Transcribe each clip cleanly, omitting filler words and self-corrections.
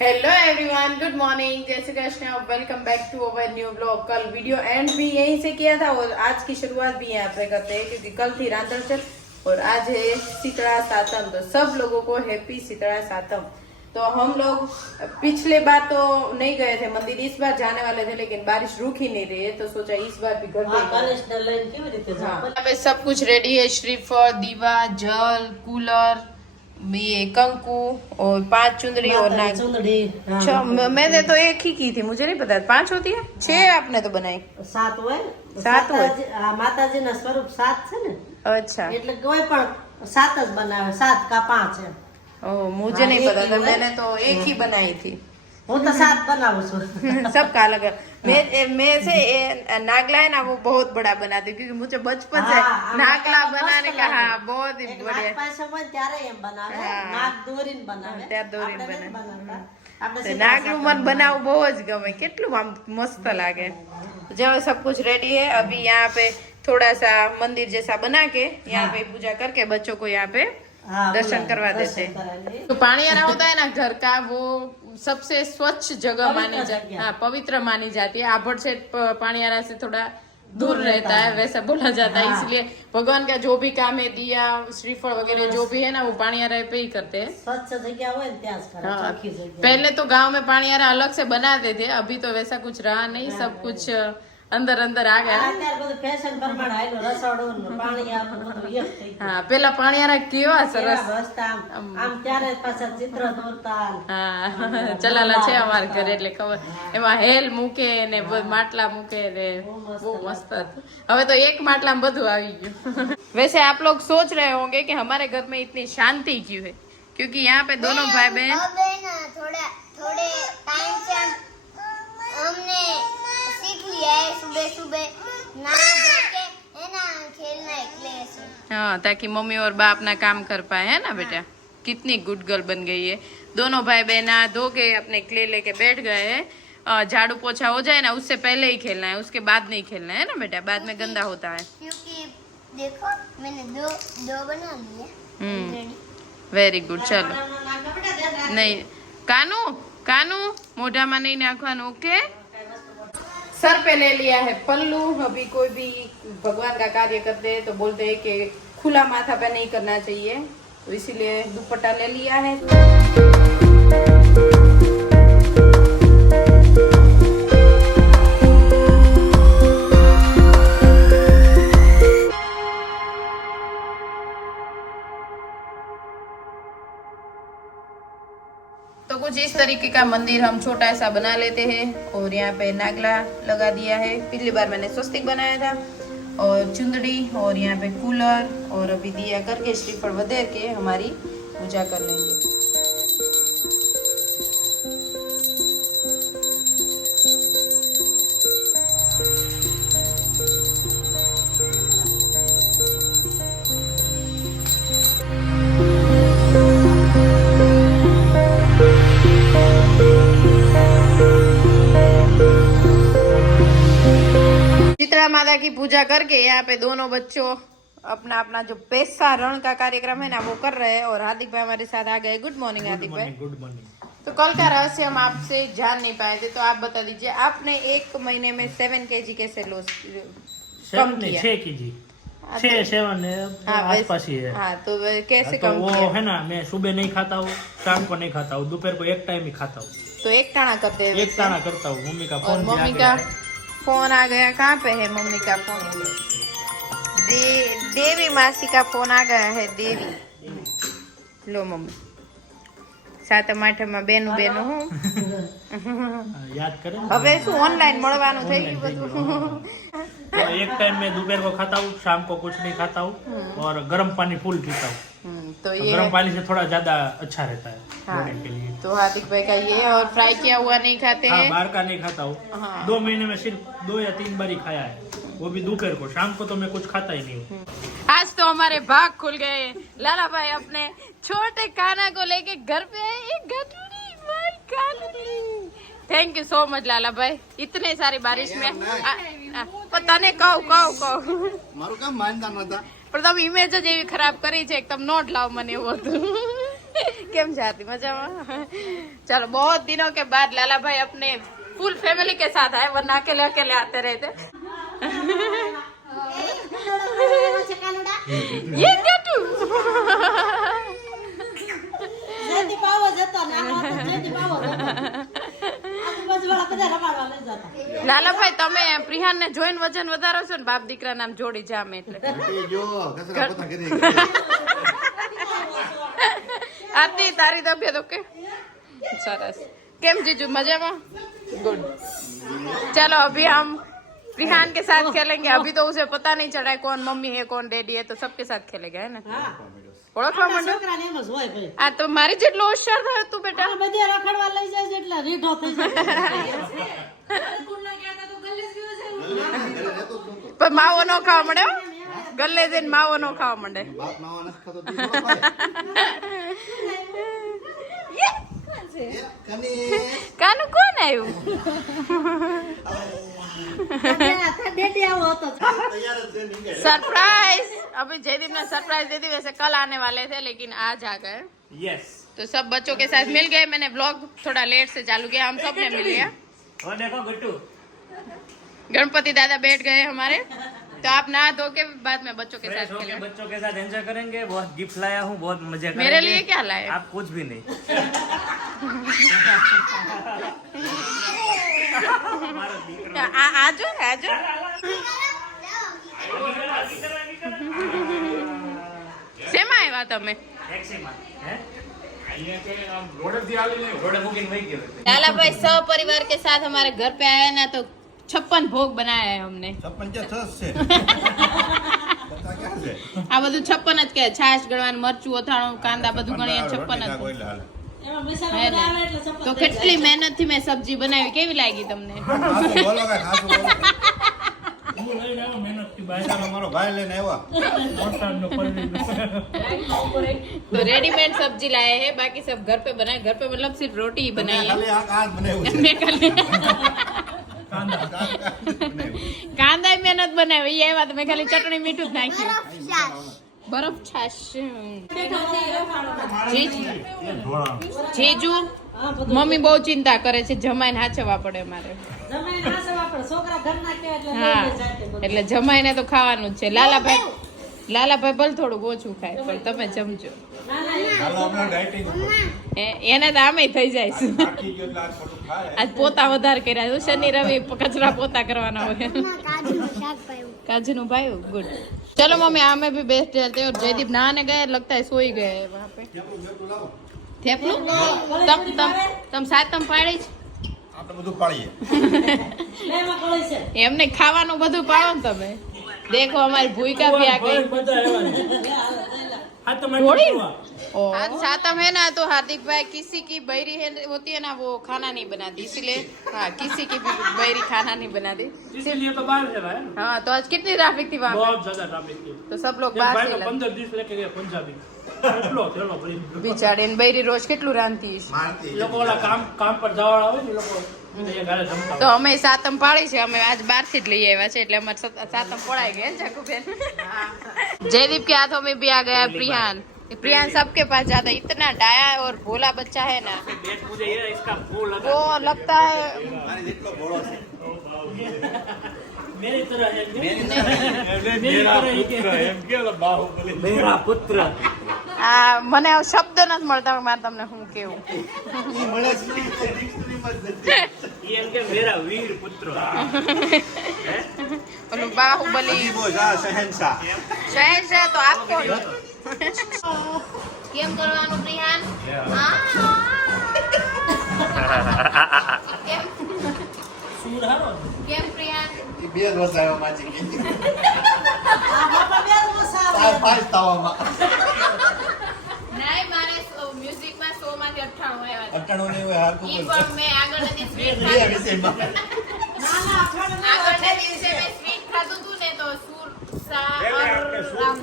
Hello everyone, good morning, जय Shri Krishna. Welcome back to our new blog. कल video end भी यहीं से किया था और आज की शुरुआत भी यहाँ पे करते हैं क्योंकि कल थी रांधनचल और आज है शीतला सातम। तो सब लोगों को हैप्पी शीतला सातम। तो हम लोग पिछले बार तो नहीं गए थे मंदिर, इस बार जाने वाले थे लेकिन बारिश रुक ही नहीं रही है तो सोचा इस बार भी घर पे सब कुछ रेडी है। श्रीफल, दीवा, जल, कूलर, ये कंकु और 5 चुंदड़ी और नाग चुंदड़ी। मैंने तो एक ही की थी, मुझे नहीं पता 5 होती है। 6 आपने तो बनाई। 7 હોય 7 હોય માતાજીના સ્વરૂપ 7 છે ને। अच्छा, એટલે કોઈ પણ 7 જ બનાવે, 7 का 5 है। ओह मुझे नहीं पता था, मैंने तो एक ही बनाई थी। હું તો 7 બનાવું છું। सबका अलग है। मैं से नागला है ना वो बहुत बड़ा बनाती हूँ क्योंकि मुझे बचपन से नागला बनाने का बहुत ही बढ़िया। પાસે હોય ત્યારે એમ બનાવે, નાગ દોરીને બનાવે, ત્યાં દોરીને આપણે નથી બનાવે। બનાવતા। આપણે नागलू मन बनाવું બહુ જ ગમે, કેટલું આમ મસ્ત લાગે। जो सब कुछ रेडी है, अभी यहाँ पे थोड़ा सा मंदिर जैसा बना के यहाँ पे पूजा करके बच्चों को यहाँ पे दर्शन करवा देते हैं। तो पाणियारा होता है ना घर का, वो सबसे स्वच्छ जगह मानी जाती है, पवित्र मानी जाती है। आभड़ से पाणियारा से थोड़ा दूर रहता है वैसा बोला जाता है, इसलिए भगवान का जो भी काम है, दिया, श्रीफल वगैरह जो भी है ना वो पाणियारा पे ही करते हैं। સ્વચ્છ જગ્યા હોય ને ત્યાં જ કરે, ચોખ્ખી જગ્યા। पहले तो गांव में पाणियारा अलग से बनाते थे, अभी तो वैसा कुछ रहा नहीं, सब कुछ अंदर अंदर आ गया। અત્યારે બધું ફેશન પ્રમાણે આયલું, રસોડું ને પાણી આપણું બધું એક થઈ ગયું। हाँ पेला पाणियारा केवा सरस। રસ્તા આમ ત્યારે પાછા ચિત્ર દોરતા। હા ચલાલા છે અમાર ઘરે એટલે ખબર, એમાં હેલ મૂકે ને માટલા મૂકે ને બહુ मस्त હતું। હવે तो एक માટલા में બધું આવી ગયું। वैसे आप लोग सोच रहे होंगे कि हमारे घर में इतनी शांति क्यों है, क्योंकि यहाँ पे दोनों भाई बहन थोड़े टाइम से हमने सीख लिया है सुबह सुबह नहा धो के है ना खेलना है क्ले से। हाँ ताकि मम्मी और बाप अपना काम कर पाए, है ना बेटा। कितनी गुड गर्ल बन गई है। दोनों भाई बहन नहा धो के अपने क्ले लेके बैठ गए हैं। झाड़ू पोछा हो जाए ना उससे पहले ही खेलना है, उसके बाद नहीं खेलना है ना बेटा, बाद में गंदा होता है। क्योंकि देखो मैंने दो बना लिए। Very good. चलो नहीं कानू कानू मोढ़ा में नहीं नाखवान, ओके। सर पे ले लिया है पल्लू। अभी कोई भी भगवान का कार्य करते हैं तो बोलते हैं कि खुला माथा पे नहीं करना चाहिए, तो इसीलिए दुपट्टा ले लिया है। तो कुछ इस तरीके का मंदिर हम छोटा सा बना लेते हैं और यहाँ पे नागला लगा दिया है। पिछली बार मैंने स्वस्तिक बनाया था और चुंदड़ी और यहाँ पे कूलर और अभी दिया करके श्रीफल वधेर के हमारी पूजा कर लेंगे। शीतला माता की पूजा करके यहाँ पे दोनों बच्चों अपना अपना जो पैसा रण का कार्यक्रम है ना वो कर रहे हैं और हार्दिक भाई हमारे साथ आ गए। गुड मॉर्निंग हार्दिक भाई। Good morning. तो कल का रहस्य हम आपसे जान नहीं पाए थे, तो आप बता दीजिए आपने 1 महीने में 7 kg कैसे लॉस कम किया? 6 kg 6-7 आसपास ही है। हाँ तो कैसे तो कम वो किया? है ना, मैं सुबह नहीं खाता हूँ, शाम को नहीं खाता हूँ, दोपहर को एक टाइम ही खाता हूँ, तो एक टाणा करते हैं एक टाना करता हूँ। मम्मी का और फोन भी आ मम्मी गया का है। फोन आ गया। कहाँ पे है मम्मी का फोन? देवी मासी का फोन आ गया है। देवी लो मम्मी, 7 8 માં બેનું બેનું હું याद करें હવે શું ઓનલાઈન મળવાનું થઈ ગયું બધું। तो एक टाइम में दोपहर को खाता हूँ, शाम को कुछ नहीं खाता हूँ और गर्म पानी फुल पीता हूँ। तो तो ये गर्म पानी से थोड़ा ज्यादा अच्छा रहता है हाँ। बॉडी के लिए। तो हार्दिक भाई का ये है। और फ्राई किया हुआ नहीं खाते हाँ, हैं। बाहर का नहीं खाता हूँ। हाँ। 2 महीने में सिर्फ 2 या 3 बार ही खाया है, वो भी दोपहर को। शाम को तो मैं कुछ खाता ही नहीं हूँ। आज तो हमारे भाग खुल गए। लाला भाई अपने छोटे काना को लेके घर पे आए। एक गठुड़ी भाई Kalady. Thank you so much लाला भाई, इतने सारी बारिश में तने कहू મારું કામ માનતા નતા પણ તમે ઇમેજ જ એવી ખરાબ કરી છે કે તમે નોટ લાવ મને એવું હતું। કેમ जाती मजाમાં चलो बहुत दिनों के बाद लाला भाई अपने फुल फैमिली के साथ आए वरना अकेले अकेले आते रहते ये क्या तू જેથી પાવો જતો ને આનો તો જેથી પાવો જતો આજુબાજુવાળા બધા રમાડવા લઈ જતા લાલા ભાઈ તમે પ્રિહાન ને જોઈને વજન વધારો છો ને બાપ દીકરા નામ જોડી જામે એટલે આતી તારી તબિયત ઓકે સરસ કેમ जीजू मजाમાં गुड चलो अभी हम प्रिहान के साथ खेलेंगे अभी तो उसे पता नहीं चला है कौन मम्मी है कौन डैडी है तो सबके साथ खेलेगा है ना હા ઓળખવા માંડો છોકરાને એમ જ હોય ભાઈ આ તો મારી જેટલો હોશિયાર થયો તું બેટા આ બધે રખડવા લઈ જાય છે એટલે રીઢો થઈ જાય પણ માવો નો ખાવા મળે હો. ગલ્લે જઈને માવો નો ખાવા માંડે કાનું કોણ આવ્યું ડેડી આવો હતો सरप्राइज अभी जयदीप ने सरप्राइज दे दी वैसे कल आने वाले थे लेकिन आज आ गए यस तो सब बच्चों के साथ मिल गए मैंने व्लॉग थोड़ा लेट से चालू किया हम सब ने मिल लिया और देखो गुट्टू गणपति दादा बैठ गए हमारे तो आप नहा धो के बाद में बच्चों के साथ फ्रेश होके खेलेंगे बच्चों के साथ एंजॉय करेंगे बहुत गिफ्ट लाया हूँ बहुत मजे करेंगे मेरे लिए क्या लाए आप कुछ भी नहीं आजो आजो શેમાં આવ્યા તમે लालाभाई सब परिवार के साथ हमारे घर पे आए ना तो 56 भोग बनाया है हमने આ બધું 56 જ કે છાશ ગળવાનું મરચું અથાણું કાંદા બધું ગણીએ 56 જ એમાં મસાલા બધા આવે એટલે સપોસ તો કેટલી મહેનત થી મેં સબ્જી બનાવી કેવી લાગી તમને तो रेडीमेड सब्जी लाए हैं बाकी सब घर पे बनाए घर पे मतलब सिर्फ रोटी ही बनाई है मैं खाली कांदा ही मेहनत बनावी ये बात मैं खाली चटणी मीठू ज नाखी बर्फ छाश जीजू મમ્મી બહુ ચિંતા કરે છે જમાઈને હાચવા પડે મારે જમાઈને હાસવા પડે છોકરા ઘરના કે એટલે હા લઈ જાય બધું. એટલે જમાઈને તો ખાવાનું જ છે લાલાભાઈ ભલે થોડુંક ઓછું ખાય પણ તમે જમજો ના ના એને તો આમે થઈ જાય છે આજ પોતા વધારે કર્યા છે શનિ રવિ કચરા પોતા કરવાના હોય काजू भाई गुड चलो मम्मी आमे भी बेस्ट रहते और जयदीप नहाने गए लगता है सोई गए हैं वहाँ पे थेपलू तम साथ तम पाड़ी એમાં કળી છે એમને ખાવાનું બધું પાડો ને તમે देखो हमारी भूमिका भी आ गई थोड़ी आज सातम है ना तो हार्दिक भाई किसी की बैरी है होती है ना वो खाना नहीं बनाती इसीलिए हाँ किसी की भी बैरी खाना नहीं बनाती इसीलिए तो बाहर से भाई हाँ तो आज कितनी ट्रैफिक थी वहाँ बहुत ज्यादा ट्रैफिक थी पे तो सब लोग एक बाहर भाई से को 15 दिन लेके गए पंजाबी એટલો થેલો ભરીને. बिचारे बैरी रोज કેટલું રાંધતી હશે એ લોકો ઓલા કામ પર જવાવાળા હોય ને એ લોકો એ ઘરે જમતા તો હોય. અમે સાતમ પાડી છે અમે આજ बाहर से જ લઈ આવ્યા છે એટલે અમારે सातम पड़ाई गए जाकूबेन जयदीप के हाथों में भी आ गया प्रियान प्रियान सबके पास जाता है इतना डाया और भोला बच्चा है ना पेट पूजे ये इसका फूल लगा वो लगता है मेरी तरह है मेरा पुत्र આ મને આ શબ્દ નથી મળતા મારે તમને હું કેવું ये इनके मेरा वीर पुत्र ઓલું બાહુબલી શહેનશાહ તો આપકો કેમ કરવાનું પ્રિયાન કેમ सूर हारो કેમ પ્રિયાન આ બાપા બે મસાલા નહીં મારે મ્યુઝિક માં 100 માંથી 98 આવ્યા ઈ પણ મેં આગળના દિવસે ના ના અઠવાડિયે આગળના દિવસે મેં સ્વીટ ખાધું હતું ને તો સુર સા ઓર રામ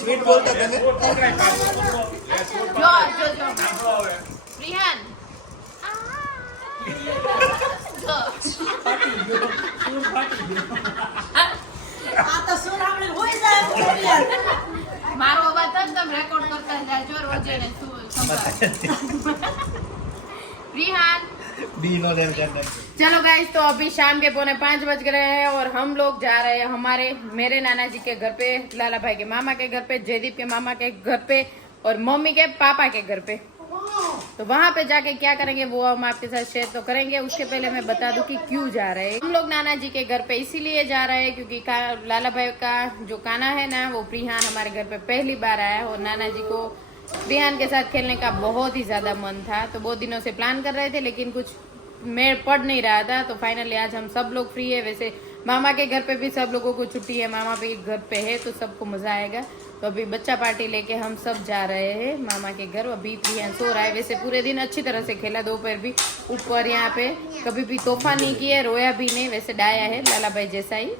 સ્વીટ બોલતા તમે જો પ્રિયાન આ તો સુર આપણે હોઈ જાય બોલિયા મારો અવાજ જ તમે રેકોર્ડ કરતા જાજો રોજે ને रिहान बी नो लेन देन चलो गाइस, तो अभी शाम के 4:45 बज गए हैं और हम लोग जा रहे हैं मेरे नाना जी के घर पे, लाला भाई के मामा के घर पे, जयदीप के मामा के घर पे और मम्मी के पापा के घर पे। तो वहाँ पे जाके क्या करेंगे वो हम आपके साथ शेयर तो करेंगे। उसके पहले मैं बता दूं कि क्यों जा रहे हैं हम लोग नाना जी के घर पे। इसीलिए जा रहे हैं क्योंकि लाला भाई का जो काना है ना, वो प्रिहान हमारे घर पे पहली बार आया है और नाना जी को प्रिहान के साथ खेलने का बहुत ही ज्यादा मन था। तो बहुत दिनों से प्लान कर रहे थे लेकिन कुछ मेल पड़ नहीं रहा था। तो फाइनली आज हम सब लोग फ्री है। वैसे मामा के घर पे भी सब लोगों को छुट्टी है, मामा पे घर पे है तो सबको मजा आएगा। तो अभी बच्चा पार्टी लेके हम सब जा रहे हैं मामा के घर। अभी प्रियान सो रहा है। वैसे पूरे दिन अच्छी तरह से खेला, दोपहर भी ऊपर यहाँ पे कभी भी तोहफा नहीं किए, रोया भी नहीं। वैसे डाया है लाला भाई जैसा ही।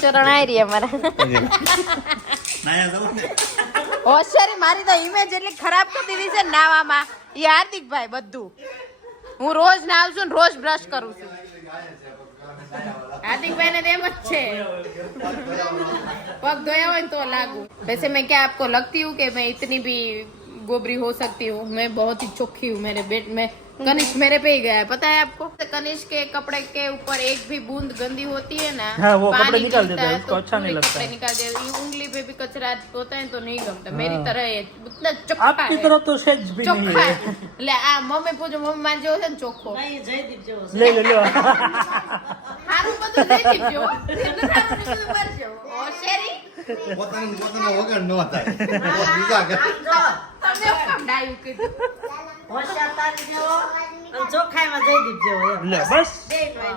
चरण आ रही है हमारा હોશિયારી મારી તો ઇમેજ એટલી ખરાબ કરી દીધી છે નાવામાં. એ હાર્દિક ભાઈ બધું હું રોજ નાવ છું ને રોજ બ્રશ કરું છું. हार्दिक भाई ने देम अच्छे पग धोया हो तो लागू। वैसे मैं क्या आपको लगती हूँ कि मैं इतनी भी गोबरी हो सकती हूँ? मैं बहुत ही चोखी हूँ। मेरे बेट में कनिष्क मेरे पे ही गया है, पता है आपको? कनिष्क के कपड़े के ऊपर एक भी बूंद गंदी होती है ना, हाँ, वो पानी कपड़े निकाल गिरता देता है, है उसको तो अच्छा नहीं पूरे लगता कपड़े है। निकाल देता है। उंगली पे भी कचरा होता है तो नहीं गमता। मेरी तरह है, उतना चोखा आपकी है, तरह तो सेज भी नहीं ચોખ્ખા है. એટલે આ મમ્મી પૂછો, મમ્મી માં જેવો છે ને ચોખ્ખો. નહીં, જયદીપ જેવો છે. ले ले लो. હારું બધું દઈ દીધો. એટલું સારું બધું કરજો. હોશિયારી પોતાને વગર ન થાય બીજા કે તમે કામ ડાયું કીધું. હોશિયાર તારી જેવો અને ચોખાઈમાં જયદીપ જેવો એમ. ले बस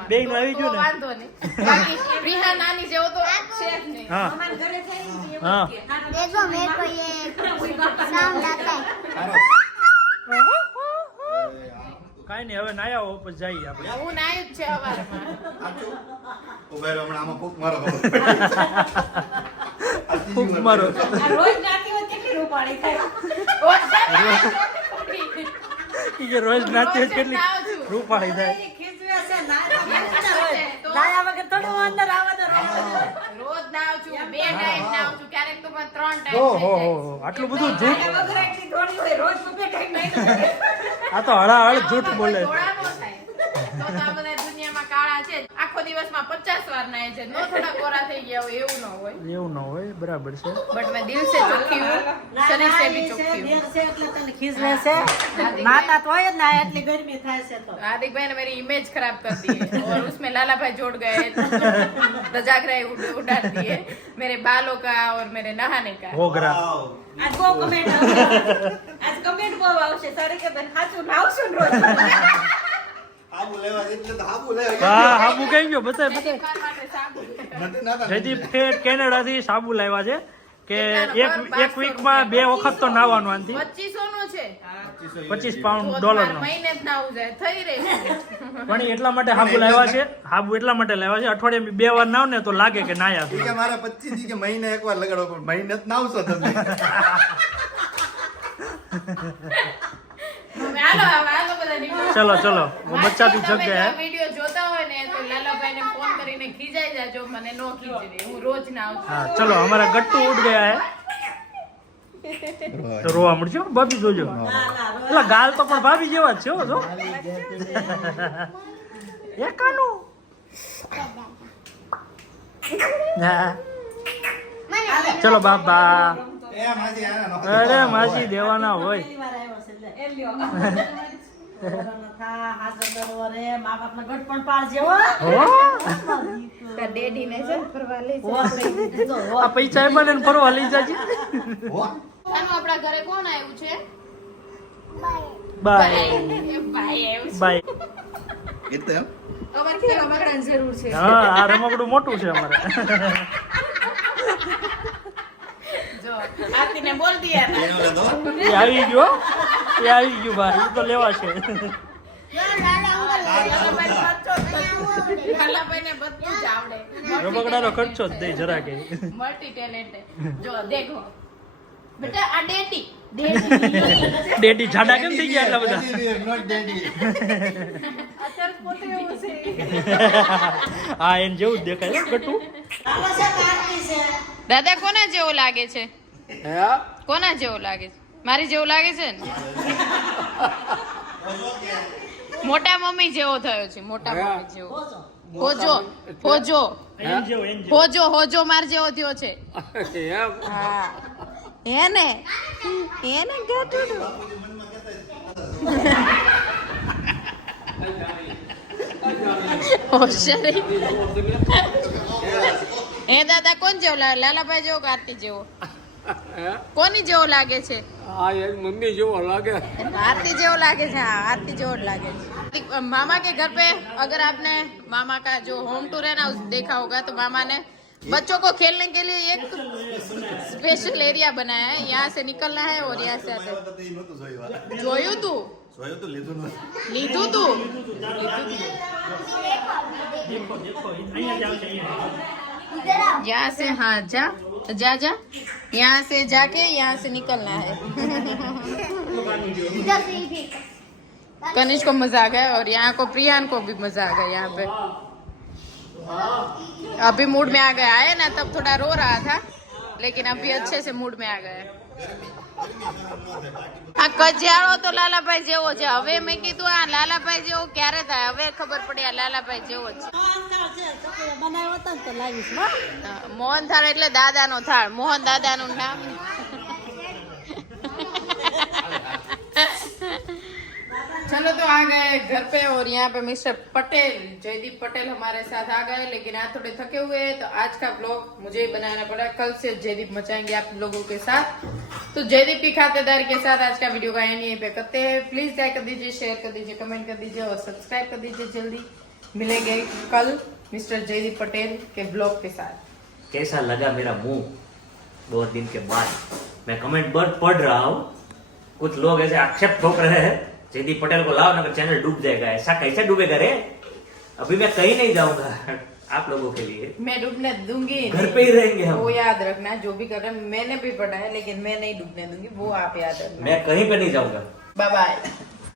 બેન આવી તો ગયું ને. વાંધો નહીં. બાકી પ્રિયા નાની જેવો તો છે જ નહીં. हाँ અમારા ઘરે થઈ ને એવું हाँ કે નાના देखो मेरे को ये साउंड आता है। કાઈ નહીં, હવે નાયા હો પછી જઈએ આપણે. હું નાયું જ છે હવારમાં. ઉભા રહો હમણાં આમાં ફૂંક મારો ફૂંક મારો. આ રોજ નાતી હોય કેટલી રૂપાળી થાય. ઈ કે રોજ નાચે રોજ કેટલી નાવું છું. રૂપાળી થાય. એ ખીજવે છે, નાયા વગર થોડું અંદર આવે તો રહે. રોજ નાવ છું, 2 ટાઈમ નાવ છું, ક્યારેક તો પણ 3 ટાઈમ ઓહો થઈ જાય. હો, આટલું બધું જૂઠ. નાયા વગર એટલી થોડી હોય, રોજ તો બે ટાઈમ નાઈ તો આ તો હળાહળ જૂઠ બોલે. થોડા નો થાય. તો આ બધા દુનિયામાં કાળા છે. આખો દિવસમાં 50 વાર નાય છે. નો થોડા ગોરા થઈ ગયા હોય એવું ન હોય. એવું ન હોય, બરાબર છે. बट मैं दिल से चौकी हूँ, शरीर से भी चौकी हूँ। દેર છે એટલે તને ખીજવે છે. નાતા તો હોય જ ના, એટલી ગરમી થાય છે તો. हार्दिक भाई ने मेरी इमेज खराब कर दी है और उसमें लाला भाई जोड़ गए, रजाकराई उड़ा दिए मेरे बालों का और मेरे नहाने का। ઘોઘરા. આજ બહુ કમેન્ટ આવશે. આજ કમેન્ટ બહુ આવશે. તારે કે બેન સાચું નાવશું ને રોજ. હાબુ લેવા એટલે તો હાબુ લેવા હા સાબુ કઈ ગયો બતાય બતાય. एक बार માટે સાબુ. નથી નાતા જયદીપ ઠેઠ કેનેડા થી સાબુ લાવ્યા છે કે એક વીકમાં 2 વખત તો નાવાનું આનથી. 2500 નો છે. 25 પાઉન્ડ તો ડોલર મારે નો. મહિને જ નાવું જાય થઈ રહે છે. પણ ઈ એટલા માટે સાબુ લાવ્યા છે. સાબુ એટલા માટે લાવ્યા છે, અઠવાડિયામાં 2 વાર નાવ ને તો લાગે કે નાયા ઈ કે મારે 25 દી કે મહિને એકવાર લગાડો પણ મહિને જ નાવશો તમે હવે હાલો બધા નીકળો. ચલો ચલો वो बच्चा भी जग તમે गया है. જો વિડીયો જોતા હોય ને તો લાલાભાઈ ને ફોન કરીને ખીજાઈ જાજો, મને નો ખીજવે, હું રોજ નાવ છું. हाँ चलो हमारा गट्टू उठ गया है तो रोवा मड़જો भाभी જોજો. એટલે ગાલ તો પણ ભાભી જેવા જ છે હો જો. એકાનું હા ચલો બાબા. એ માજી આના નો અરે માસી દેવાના હોય. પહેલી વાર આવ્યો છે એટલે. એ લ્યો. કોરોના થા, હાજર કરો રે, મા બાપના ગઢ પણ પાળજે હો. હો તાર ડેડી ને છે ને ફરવા લઈ હો, કઈ દીધો, હો. આ પૈસા એ મને ફરવા લઈ જાજે. હો જાનું આપણા ઘરે કોણ આવ્યું છે? બાય ભાઈ આવ્યું છે. બાય. એટલે એમ અમારે ખેલ રમકડાની જરૂર છે. હા આ રમકડું મોટું છે અમારે. જો આરતીને બોલ દિયા ના. એનો લેતો એ આવી ગયો ભાઈ, એ તો લેવા છે. લાલાભાઈને બધું જ આવડે. રમકડાનો ખર્ચો જ દે જરા કે. Multi talented. જો દેખો બેટા આ ડેટી ડેડી જાડા કેમ થઈ ગયા એટલા બધા? નોટ ડેડી અત્યારે પોતે એવું છે. હા એને જેવું જ દેખાય હો ગટ્ટુ. ચાલો છે, કારતી છે. દાદા કોના જેવો લાગે છે? કોના જેવો લાગે છે? મારી જેવો લાગે છે ને? મોટા મમ્મી જેવો થયો છે, મોટા મમ્મી જેવો. હોજો હોજો હોજો માર જેવો થયો છે. હા એને ગટુડું. હોશિયારી. હે દાદા કોણ જેવો લાગે? લાલાભાઈ જેવો કે આરતી જેવો? કોની જેવો લાગે છે? मम्मी जो अलग है आरती जेव लागे છે. हाँ आरती जेव लागे છે. मामा के घर पे अगर आपने मामा का जो होम टूर है ना उस देखा होगा तो मामा ने बच्चों को खेलने के लिए एक स्पेशल एरिया बनाया है. यहाँ से निकलना है और यहाँ से आते. જોયું તું? લીધું તું? यहाँ से हाँ जा जा जा यहाँ से जाके यहाँ से निकलना है. इधर से ही फेंक. कनिष्क को मजा आ गया और यहाँ को प्रियान को भी मजा आ गया. यहाँ पे अभी मूड में आ गया है ना, तब थोड़ा रो रहा था लेकिन अभी अच्छे से मूड में आ गया. આ કજિયાળો તો લાલાભાઈ જેવો છે. હવે મેં કીધું આ લાલાભાઈ જેવો ક્યારે થાય? હવે ખબર પડી આ લાલાભાઈ જેવો જ છે. બનાવ્યો હતો ને તો લાવીશ હો. મોહન થાળ એટલે દાદાનો થાળ. મોહન દાદાનું નામ. चलो तो आ गए घर पे और यहाँ पे मिस्टर पटेल जयदीप पटेल हमारे साथ आ गए, लेकिन आज थोड़े थके हुए हैं तो आज का ब्लॉग मुझे ही बनाना पड़ा. कल से जयदीप मचाएंगे आप लोगों के साथ. तो जयदीप की खातेदारी के साथ आज का वीडियो का एंड यहीं पे करते हैं. प्लीज लाइक कर दीजिए, शेयर कर दीजिए, कमेंट कर दीजिए और सब्सक्राइब कर दीजिए. जल्दी मिलेंगे कल मिस्टर जयदीप पटेल के ब्लॉग के साथ. कैसा लगा मेरा मुंह 2 दिन के बाद? मैं कमेंट पढ़ रहा हूँ, कुछ लोग ऐसे आक्षेप ठोक रहे हैं जयदीप पटेल को लाओ ना चैनल डूब जाएगा. ऐसा कैसे डूबेगा रे? अभी मैं कहीं नहीं जाऊंगा आप लोगों के लिए. मैं डूबने दूंगी घर पे ही रहेंगे हम. वो याद रखना, जो भी कर रहे हैं मैंने भी पढ़ा है लेकिन मैं नहीं डूबने दूंगी, वो आप याद रखना. मैं कहीं पे नहीं जाऊंगा. Bye bye.